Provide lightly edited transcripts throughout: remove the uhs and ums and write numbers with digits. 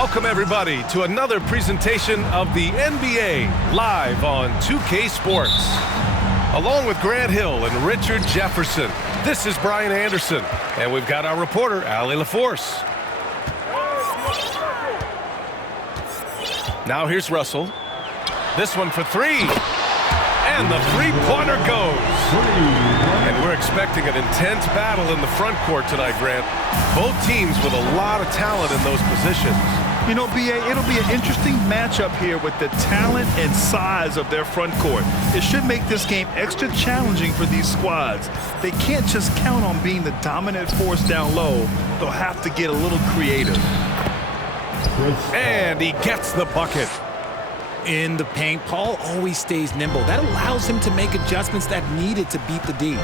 Welcome, everybody, to another presentation of the NBA live on 2K Sports. Along with Grant Hill and Richard Jefferson, this is Brian Anderson, and we've got our reporter, Allie LaForce. Now here's Russell. This one for three. And the three-pointer goes. And we're expecting an intense battle in the front court tonight, Grant. Both teams with a lot of talent in those positions. You know, B.A., it'll be an interesting matchup here with the talent and size of their front court. It should make this game extra challenging for these squads. They can't just count on being the dominant force down low. They'll have to get a little creative. And he gets the bucket. In the paint, Paul always stays nimble. That allows him to make adjustments that needed to beat the D.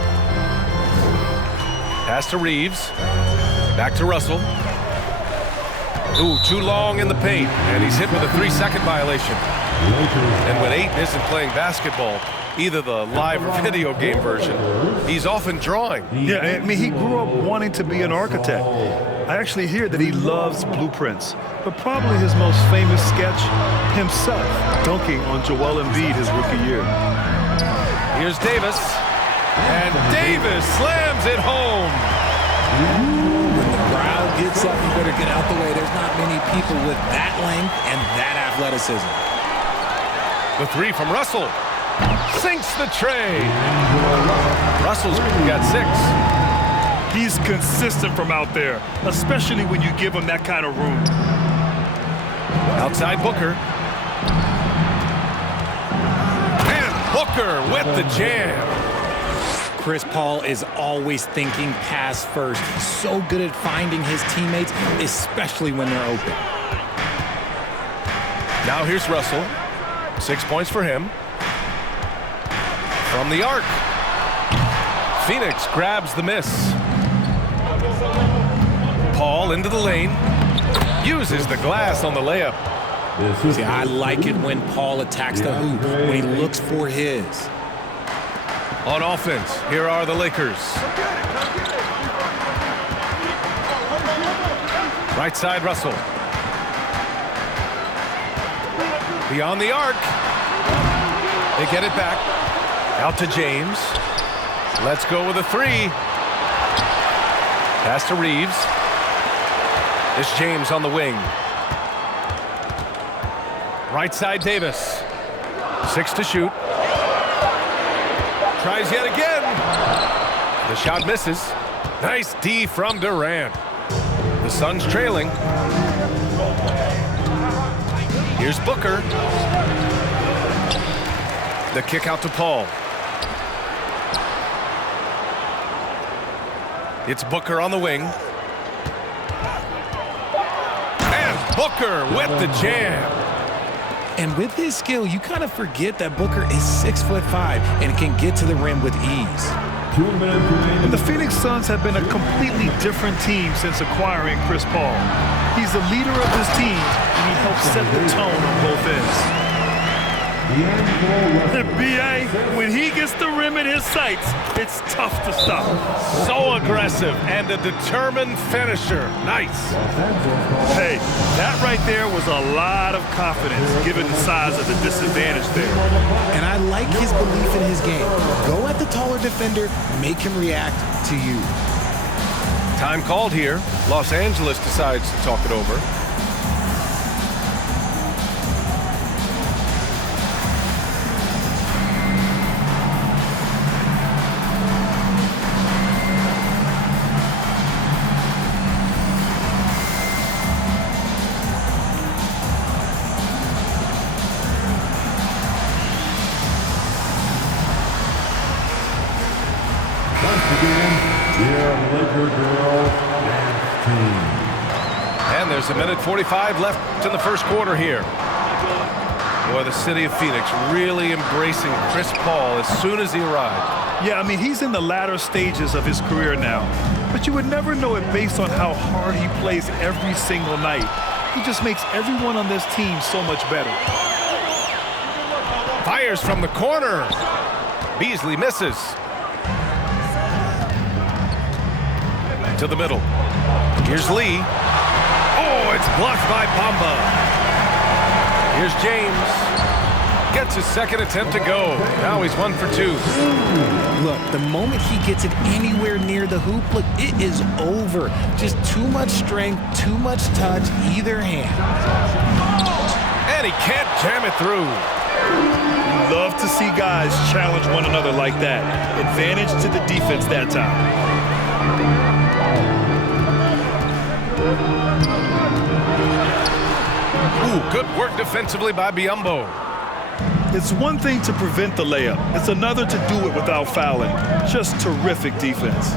Pass to Reeves. Back to Russell. Ooh, too long in the paint. And he's hit with a 3-second violation. And when Ayton isn't playing basketball, either the live or video game version, he's often drawing. Yeah, I mean, he grew up wanting to be an architect. I actually hear that he loves blueprints, but probably his most famous sketch, himself dunking on Joel Embiid his rookie year. Here's Davis, and Davis slams it home. When the crowd gets up, you better get out the way. There's not many people with that length and that athleticism. The three from Russell. Sinks the tray. Russell's got 6. He's consistent from out there, especially when you give him that kind of room. Outside Booker. And Booker with the jam. Chris Paul is always thinking pass first. He's so good at finding his teammates, especially when they're open. Now here's Russell. 6 points for him. From the arc. Phoenix grabs the miss. Paul into the lane. Uses the glass on the layup. See, I like it when Paul attacks the hoop, when he looks for his. On offense, here are the Lakers. Right side, Russell. Beyond the arc. They get it back. Out to James. Let's go with a 3. Pass to Reeves. It's James on the wing. Right side, Davis. 6 to shoot. Tries yet again. The shot misses. Nice D from Durant. The Suns trailing. Here's Booker. The kick out to Paul. It's Booker on the wing. And Booker with the jam. And with his skill, you kind of forget that Booker is 6'5" and can get to the rim with ease. And the Phoenix Suns have been a completely different team since acquiring Chris Paul. He's the leader of his team, and he helps set the tone on both ends. B.A., when he gets the rim in his sights, it's tough to stop. So aggressive and a determined finisher. Nice. Hey, that right there was a lot of confidence given the size of the disadvantage there. And I like his belief in his game. Go at the taller defender, make him react to you. Time called here. Los Angeles decides to talk it over. And there's a minute 45 left in the first quarter here. Boy, the city of Phoenix really embracing Chris Paul as soon as he arrived. Yeah, I mean, he's in the latter stages of his career now. But you would never know it based on how hard he plays every single night. He just makes everyone on this team so much better. Fires from the corner. Beasley misses. To the middle. Here's Lee. Oh, it's blocked by Bamba. Here's James. Gets his second attempt to go. Now he's 1 for 2. Look, the moment he gets it anywhere near the hoop, look, it is over. Just too much strength, too much touch, either hand. And he can't jam it through. You love to see guys challenge one another like that. Advantage to the defense that time. Ooh, good work defensively by Biyombo. It's one thing to prevent the layup. It's another to do it without fouling. Just terrific defense.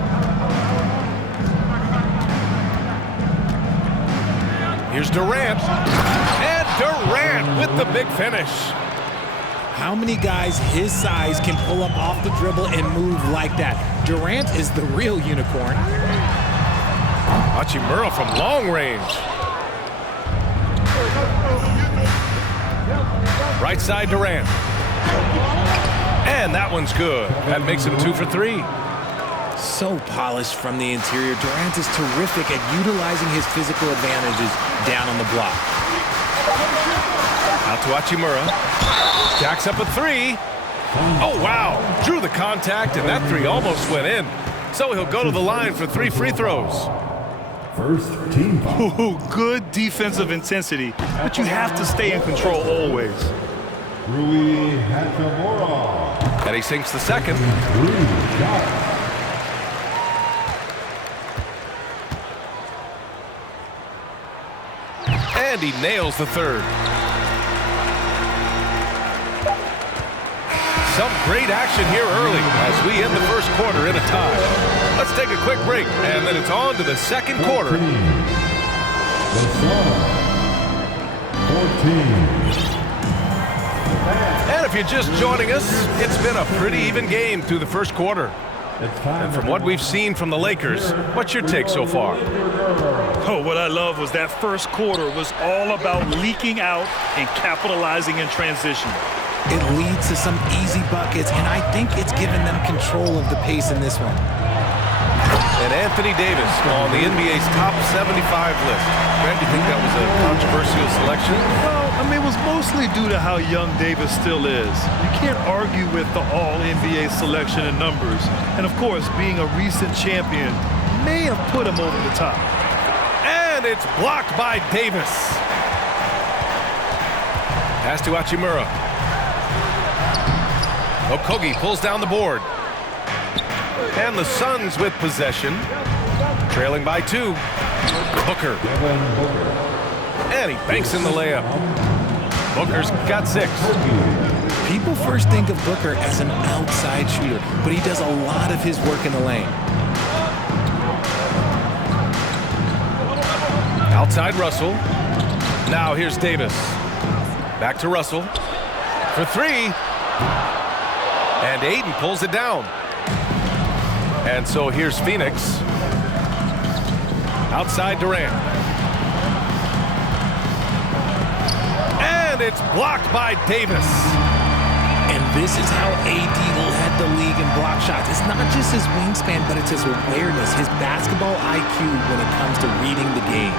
Here's Durant. And Durant with the big finish. How many guys his size can pull up off the dribble and move like that? Durant is the real unicorn. Hachimura from long range. Right side Durant. And that one's good. That makes him 2 for 3. So polished from the interior. Durant is terrific at utilizing his physical advantages down on the block. Out to Hachimura. Jacks up a 3. Oh, wow. Drew the contact, and that 3 almost went in. So he'll go to the line for 3 free throws. First team foul. Ooh, good defensive intensity, but you have to stay in control always. Rui Hachimura. And he sinks the second. And he nails the third. Some great action here early as we end the first quarter in a tie. Let's take a quick break, and then it's on to the second quarter. The Suns, 14. And if you're just joining us, it's been a pretty even game through the first quarter. And from what we've seen from the Lakers, what's your take so far? Oh, what I love was that first quarter was all about leaking out and capitalizing in transition. It leads to some easy buckets, and I think it's given them control of the pace in this one. And Anthony Davis on the NBA's top 75 list. Grant, do you think that was a controversial selection? Well, I mean, it was mostly due to how young Davis still is. You can't argue with the all-NBA selection and numbers. And, of course, being a recent champion may have put him over the top. And it's blocked by Davis. Pass to Hachimura. Okogie pulls down the board. And the Suns with possession. Trailing by 2. Booker. And he banks in the layup. Booker's got 6. People first think of Booker as an outside shooter, but he does a lot of his work in the lane. Outside Russell. Now here's Davis. Back to Russell. For 3. And Ayton pulls it down. And so here's Phoenix. Outside Durant. And it's blocked by Davis. And this is how AD will head the league in block shots. It's not just his wingspan, but it's his awareness, his basketball IQ when it comes to reading the game.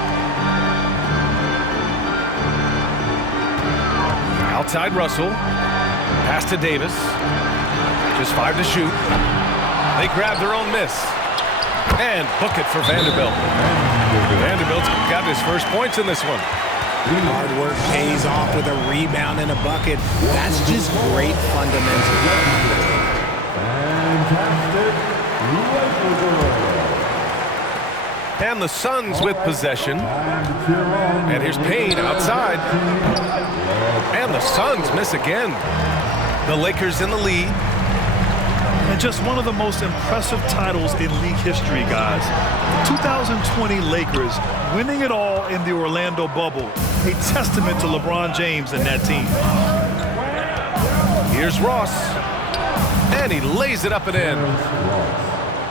Outside Russell. Pass to Davis. Just 5 to shoot. They grab their own miss. And book it for Vanderbilt. Vanderbilt's got his first points in this one. Hard work pays off with a rebound and a bucket. That's just great fundamentals. Fantastic. And the Suns with possession. And here's Payne outside. And the Suns miss again. The Lakers in the lead. And just one of the most impressive titles in league history, guys. The 2020 Lakers winning it all in the Orlando bubble. A testament to LeBron James and that team. Here's Ross. And he lays it up and in.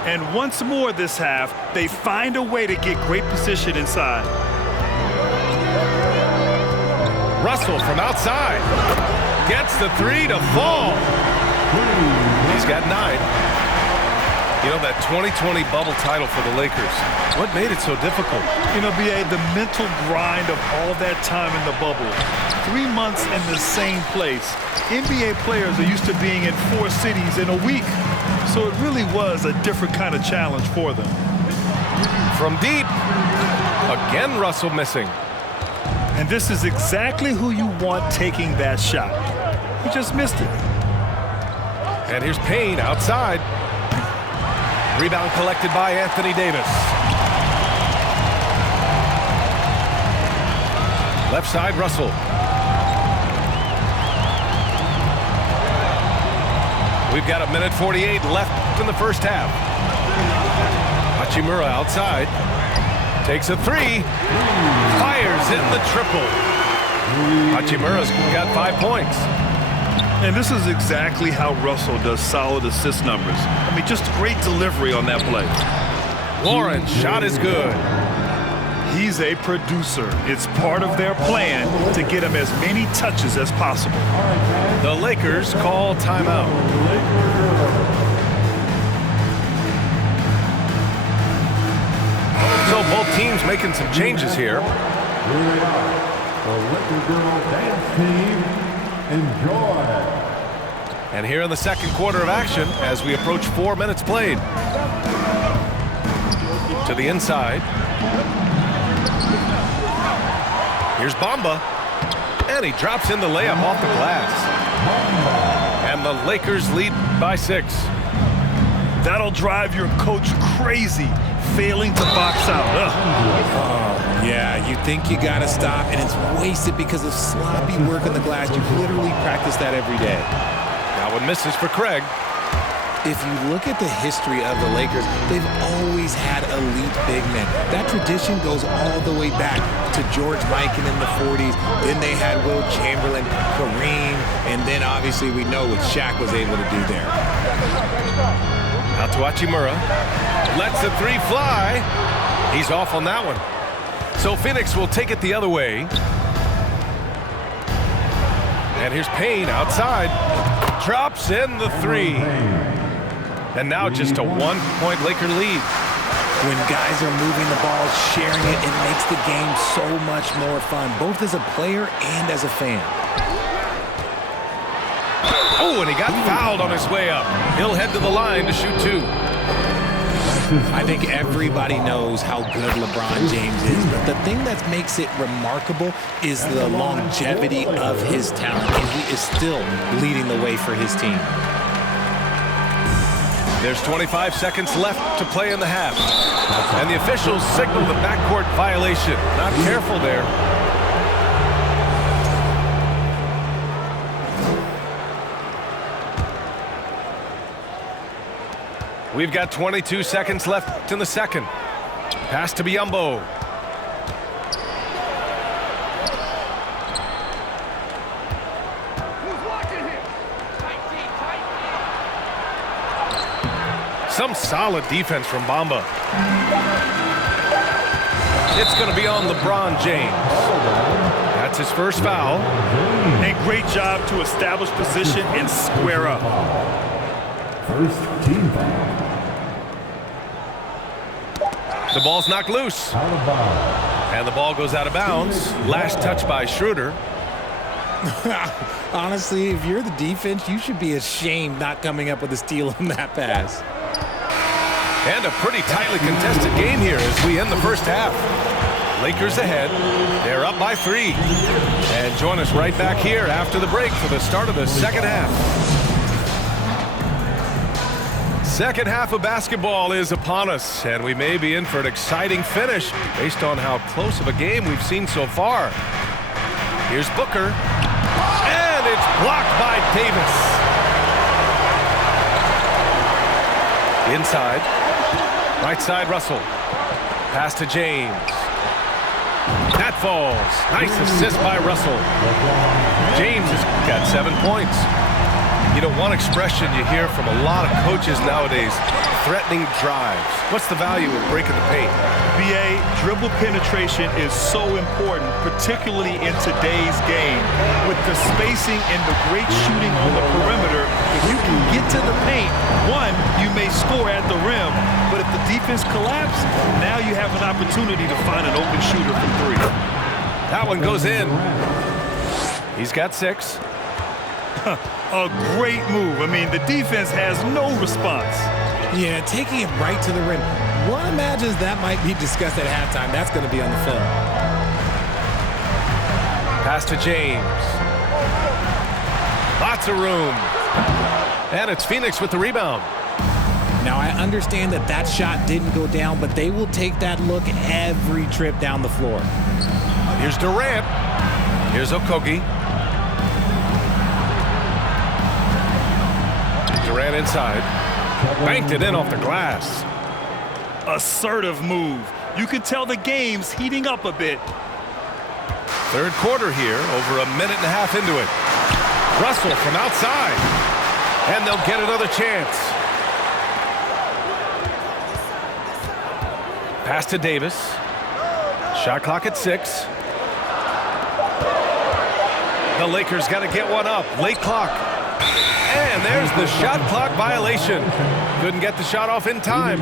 And once more this half, they find a way to get great position inside. Russell from outside. Gets the 3 to fall. He's got 9. You know, that 2020 bubble title for the Lakers, what made it so difficult? You know, B.A., the mental grind of all that time in the bubble. 3 months in the same place. NBA players are used to being in 4 cities in a week. So it really was a different kind of challenge for them. From deep, again Russell missing. And this is exactly who you want taking that shot. He just missed it. And here's Payne outside. Rebound collected by Anthony Davis. Left side, Russell. We've got 1:48 left in the first half. Hachimura outside. Takes a 3. Fires in the triple. Hachimura's got 5 points. And this is exactly how Russell does solid assist numbers. I mean, just great delivery on that play. Lawrence shot is good. He's a producer. It's part of their plan to get him as many touches as possible. The Lakers call timeout. So both teams making some changes here. The Laker Girl Dance Team, enjoy. And here in the second quarter of action as we approach 4 minutes played. To the inside. Here's Bamba. And he drops in the layup off the glass. And the Lakers lead by 6. That'll drive your coach crazy, failing to box out. Yeah, you think you got to stop, and it's wasted because of sloppy work on the glass. You literally practice that every day. That one misses for Craig. If you look at the history of the Lakers, they've always had elite big men. That tradition goes all the way back to George Mikan in the 40s. Then they had Wilt Chamberlain, Kareem, and then obviously we know what Shaq was able to do there. Out to Hachimura. Lets the 3 fly. He's off on that one. So Phoenix will take it the other way. And here's Payne outside. Drops in the 3. And now just a 1-point Laker lead. When guys are moving the ball, sharing it, it makes the game so much more fun, both as a player and as a fan. Oh, and he got fouled on his way up. He'll head to the line to shoot 2. I think everybody knows how good LeBron James is, but the thing that makes it remarkable is the longevity of his talent, and he is still leading the way for his team. There's 25 seconds left to play in the half. And the officials signal the backcourt violation. Not careful there. We've got 22 seconds left in the second. Pass to Biyombo. Some solid defense from Bamba. It's going to be on LeBron James. That's his first foul. A great job to establish position and square up. First team foul. The ball's knocked loose. Out of bounds. And the ball goes out of bounds. Last touch by Schroeder. Honestly, if you're the defense, you should be ashamed not coming up with a steal on that pass. And a pretty tightly contested game here as we end the first half. Lakers ahead. They're up by 3. And join us right back here after the break for the start of the second half. Second half of basketball is upon us, and we may be in for an exciting finish based on how close of a game we've seen so far. Here's Booker, and it's blocked by Davis. Inside, right side Russell. Pass to James. That falls. Nice assist by Russell. James has got 7 points. You know, one expression you hear from a lot of coaches nowadays, threatening drives. What's the value of breaking the paint? BA, dribble penetration is so important, particularly in today's game. With because spacing and the great shooting on the perimeter, if you can get to the paint, one, you may score at the rim, but if the defense collapses, now you have an opportunity to find an open shooter from three. That one goes in. He's got 6. A great move. I mean, the defense has no response. Yeah, taking it right to the rim. One imagines that might be discussed at halftime. That's going to be on the film. Pass to James. Lots of room. And it's Phoenix with the rebound. Now, I understand that that shot didn't go down, but they will take that look every trip down the floor. Here's Durant. Here's Okogie. Durant inside. Banked it in off the glass. Assertive move. You can tell the game's heating up a bit. Third quarter here, over a minute and a half into it. Russell from outside. And they'll get another chance. Pass to Davis. Shot clock at 6. The Lakers got to get one up. Late clock. And there's the shot clock violation. Couldn't get the shot off in time.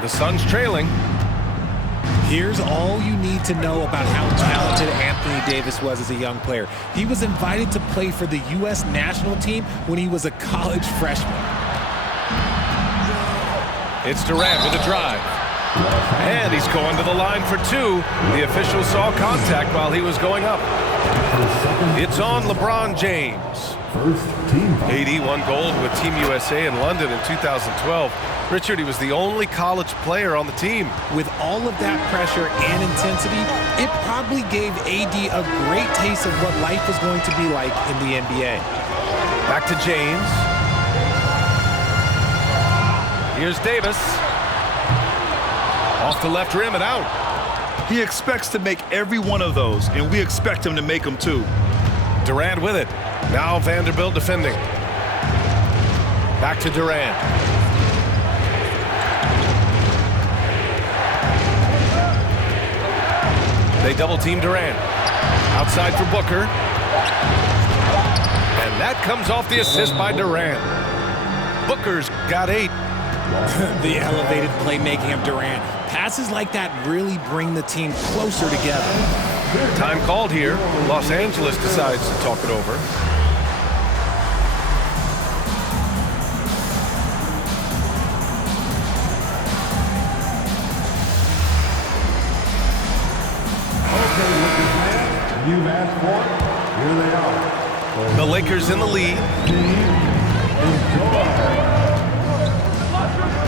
The Suns trailing. Here's all you need to know about how talented Anthony Davis was as a young player. He was invited to play for the U.S. national team when he was a college freshman. It's Durant with a drive. And he's going to the line for 2. The official saw contact while he was going up. It's on LeBron James. AD won gold with Team USA in London in 2012. Richard, he was the only college player on the team. With all of that pressure and intensity, it probably gave AD a great taste of what life was going to be like in the NBA. Back to James. Here's Davis. Off the left rim and out. He expects to make every one of those, and we expect him to make them too. Durant with it. Now Vanderbilt defending. Back to Durant. They double-team Durant. Outside for Booker. And that comes off the assist by Durant. Booker's got 8. The elevated playmaking of Durant. Passes like that really bring the team closer together. Time called here. Los Angeles decides to talk it over. You've asked for it. Here they are. The Lakers in the lead.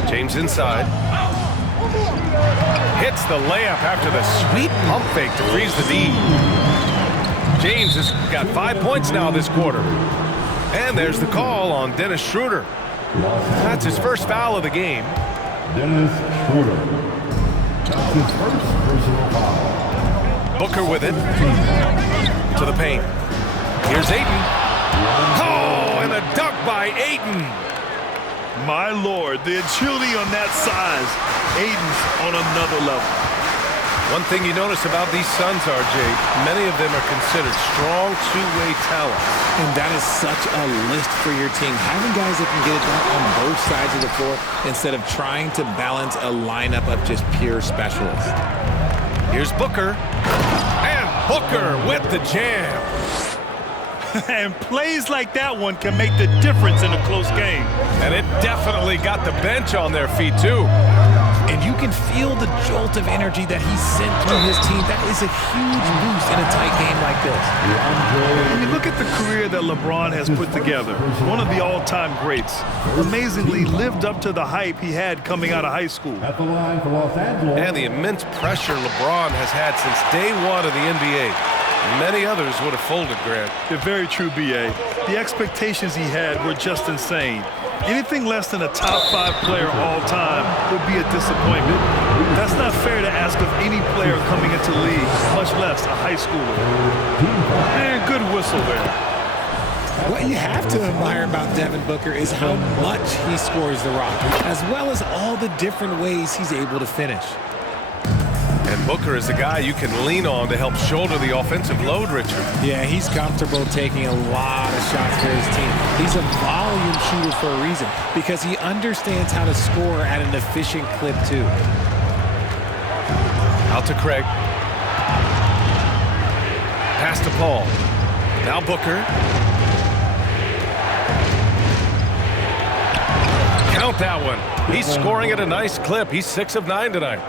James inside. Hits the layup after the sweet pump fake to freeze the D. James has got 5 points now this quarter. And there's the call on Dennis Schroeder. That's his first foul of the game. Dennis Schroeder. That's his first personal foul. Booker with it. To the paint. Here's Ayton. Oh, and a dunk by Ayton. My Lord, the agility on that size. Ayton's on another level. One thing you notice about these Suns, RJ, many of them are considered strong two-way talent. And that is such a list for your team. Having guys that can get it done on both sides of the floor instead of trying to balance a lineup of just pure specialists. Here's Booker. And Booker with the jam. And plays like that one can make the difference in a close game. And it definitely got the bench on their feet, too. And you can feel the jolt of energy that he sent through his team. That is a huge boost in a tight game like this. I mean, look at the career that LeBron has put together. One of the all-time greats. Amazingly lived up to the hype he had coming out of high school. At the line for Los Angeles. And the immense pressure LeBron has had since day one of the NBA. Many others would have folded, Grant. They're very true, B.A. The expectations he had were just insane. Anything less than a top 5 player all time would be a disappointment. That's not fair to ask of any player coming into league, much less a high schooler. And good whistle there. What you have to admire about Devin Booker is how much he scores the rock, as well as all the different ways he's able to finish. And Booker is a guy you can lean on to help shoulder the offensive load, Richard. Yeah, he's comfortable taking a lot of shots for his team. He's a volume shooter for a reason, because he understands how to score at an efficient clip, too. Out to Craig. Pass to Paul. Now Booker. Count that one. He's scoring at a nice clip. He's 6 of 9 tonight.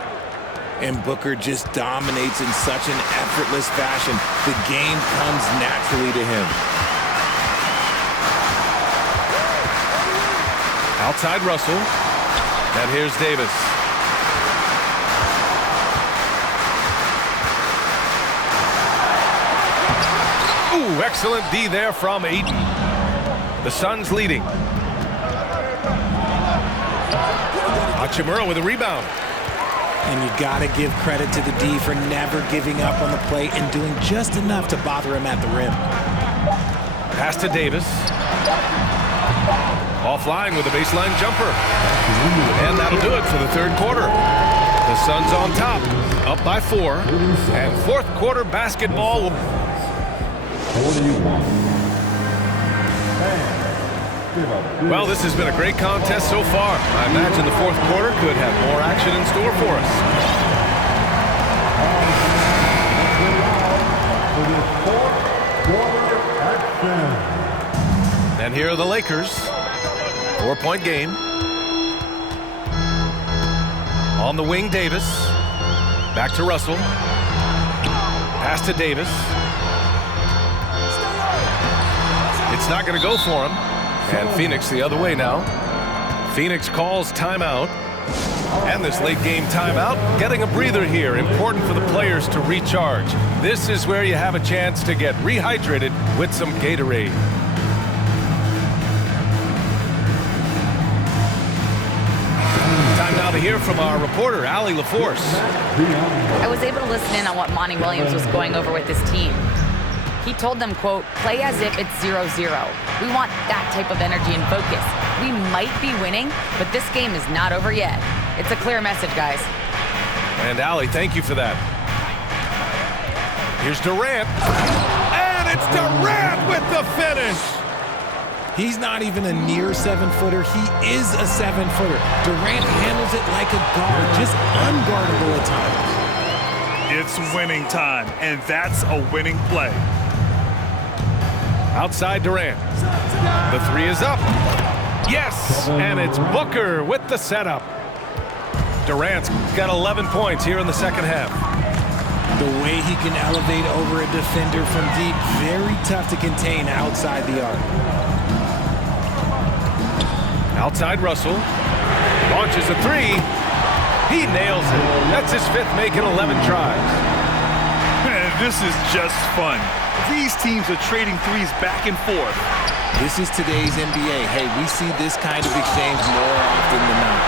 And Booker just dominates in such an effortless fashion. The game comes naturally to him. Outside Russell. And here's Davis. Ooh, excellent D there from Ayton. The Suns leading. Hachimura with a rebound. And you got to give credit to the D for never giving up on the play and doing just enough to bother him at the rim. Pass to Davis. Offline with a baseline jumper. And that'll do it for the third quarter. The Suns on top, up by 4. And fourth quarter basketball. Well, this has been a great contest so far. I imagine the fourth quarter could have more action in store for us. And here are the Lakers. 4-point game. On the wing, Davis. Back to Russell. Pass to Davis. It's not going to go for him. And Phoenix the other way now. Phoenix calls timeout. And this late game timeout, getting a breather here. Important for the players to recharge. This is where you have a chance to get rehydrated with some Gatorade. Time now to hear from our reporter, Allie LaForce. I was able to listen in on what Monty Williams was going over with his team. He told them, quote, play as if it's 0-0. We want that type of energy and focus. We might be winning, but this game is not over yet. It's a clear message, guys. And Allie, thank you for that. Here's Durant. And it's Durant with the finish. He's not even a near 7-footer. He is a 7-footer. Durant handles it like a guard, just unguardable at times. It's winning time, and that's a winning play. Outside Durant. The 3 is up. Yes, and it's Booker with the setup. Durant's got 11 points here in the second half. The way he can elevate over a defender from deep, very tough to contain outside the arc. Outside Russell. Launches a 3. He nails it. That's his 5th make in 11 tries. Man, this is just fun. These teams are trading threes back and forth. This is today's NBA. Hey, we see this kind of exchange more often than not.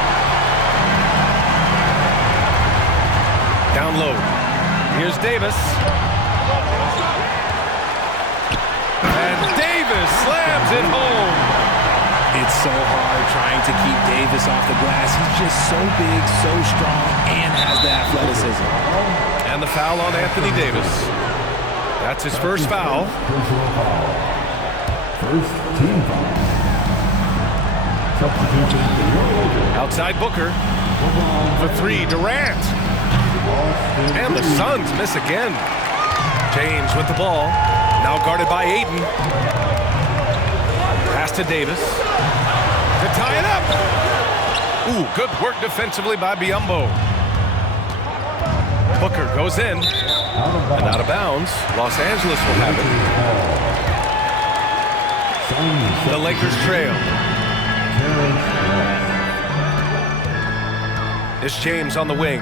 Down low. Here's Davis. And Davis slams it home. It's so hard trying to keep Davis off the glass. He's just so big, so strong, and has the athleticism. And the foul on Anthony Davis. That's his first foul. First team foul. Substitution. Outside Booker. For 3, Durant. And the Suns miss again. James with the ball. Now guarded by Ayton. Pass to Davis. To tie it up. Ooh, good work defensively by Biyombo. Booker goes in. And out of bounds. Los Angeles will have it. The Lakers trail. It's James on the wing.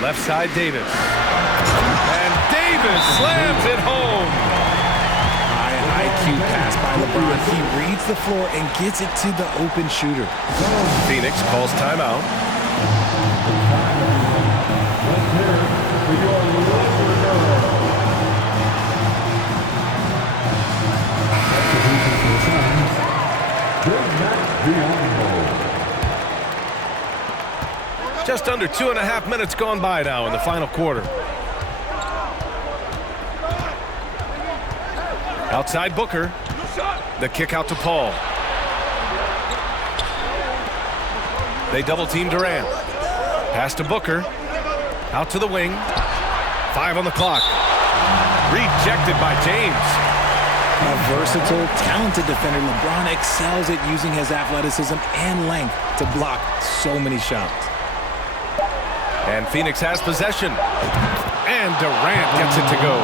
Left side, Davis. And Davis slams it home. High IQ pass by LeBron. He reads the floor and gets it to the open shooter. Phoenix calls timeout. Just under 2.5 minutes gone by now in the final quarter. Outside Booker. The kick out to Paul. They double team Durant. Pass to Booker. Out to the wing. 5 on the clock. Rejected by James. A versatile, talented defender, LeBron excels at using his athleticism and length to block so many shots. And Phoenix has possession. And Durant gets it to go.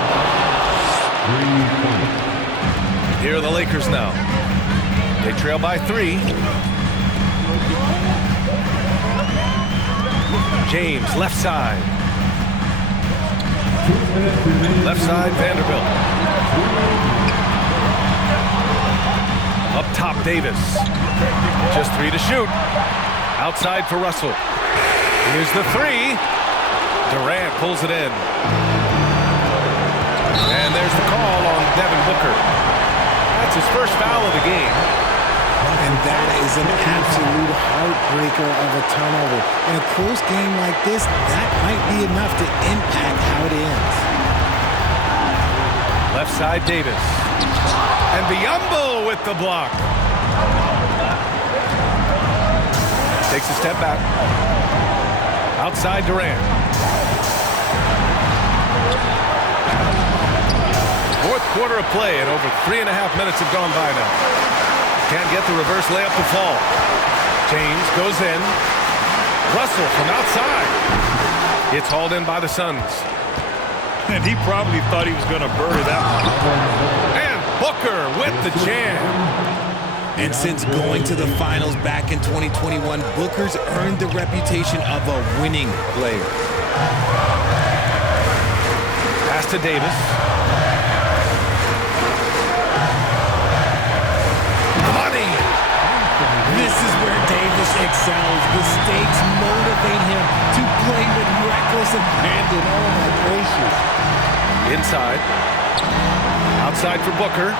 Here are the Lakers now. They trail by 3. James, left side. Left side, Vanderbilt. Up top, Davis. Just 3 to shoot. Outside for Russell. Here's the 3. Durant pulls it in. And there's the call on Devin Booker. That's his first foul of the game. And that is an absolute heartbreaker of a turnover. In a close game like this, that might be enough to impact how it ends. Left side, Davis. And Biyombo with the block. Takes a step back. Outside Durant. Fourth quarter of play, and over 3.5 minutes have gone by now. Can't get the reverse layup to fall. James goes in. Russell from outside. It's hauled in by the Suns. And he probably thought he was going to bury that one. And Booker with the jam. And since going to the finals back in 2021, Booker's earned the reputation of a winning player. Pass to Davis. Money. This is where Davis excels. The stakes motivate him to play with reckless abandon. Oh, my gracious. Inside. Outside for Booker.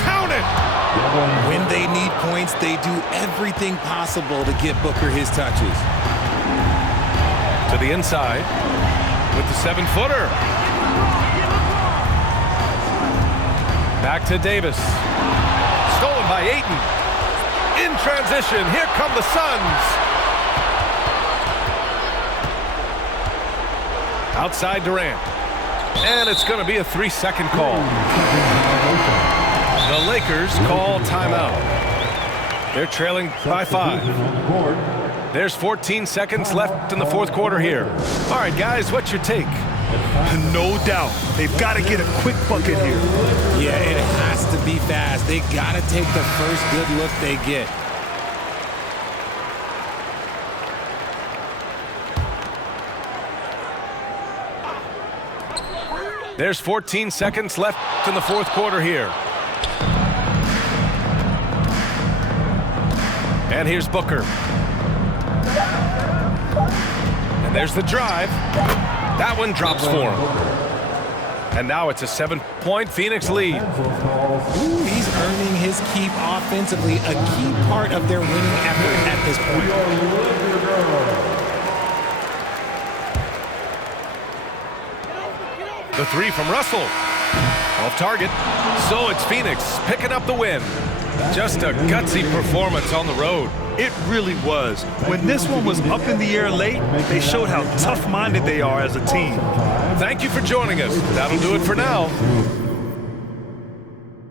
Count it! When they need points, they do everything possible to get Booker his touches. To the inside with the 7-footer. Back to Davis. Stolen by Ayton. In transition, here come the Suns. Outside Durant. And it's going to be a 3-second call. The Lakers call timeout. They're trailing by 5. There's 14 seconds left in the fourth quarter here. All right, guys, what's your take? No doubt. They've got to get a quick bucket here. Yeah, it has to be fast. They got to take the first good look they get. There's 14 seconds left in the fourth quarter here. And here's Booker. And there's the drive. That one drops for him. And now it's a 7-point Phoenix lead. Ooh, he's earning his keep offensively, a key part of their winning effort at this point. The 3 from Russell. Off target. So it's Phoenix picking up the win. Just a gutsy performance on the road. It really was. When this one was up in the air late, they showed how tough-minded they are as a team. Thank you for joining us. That'll do it for now.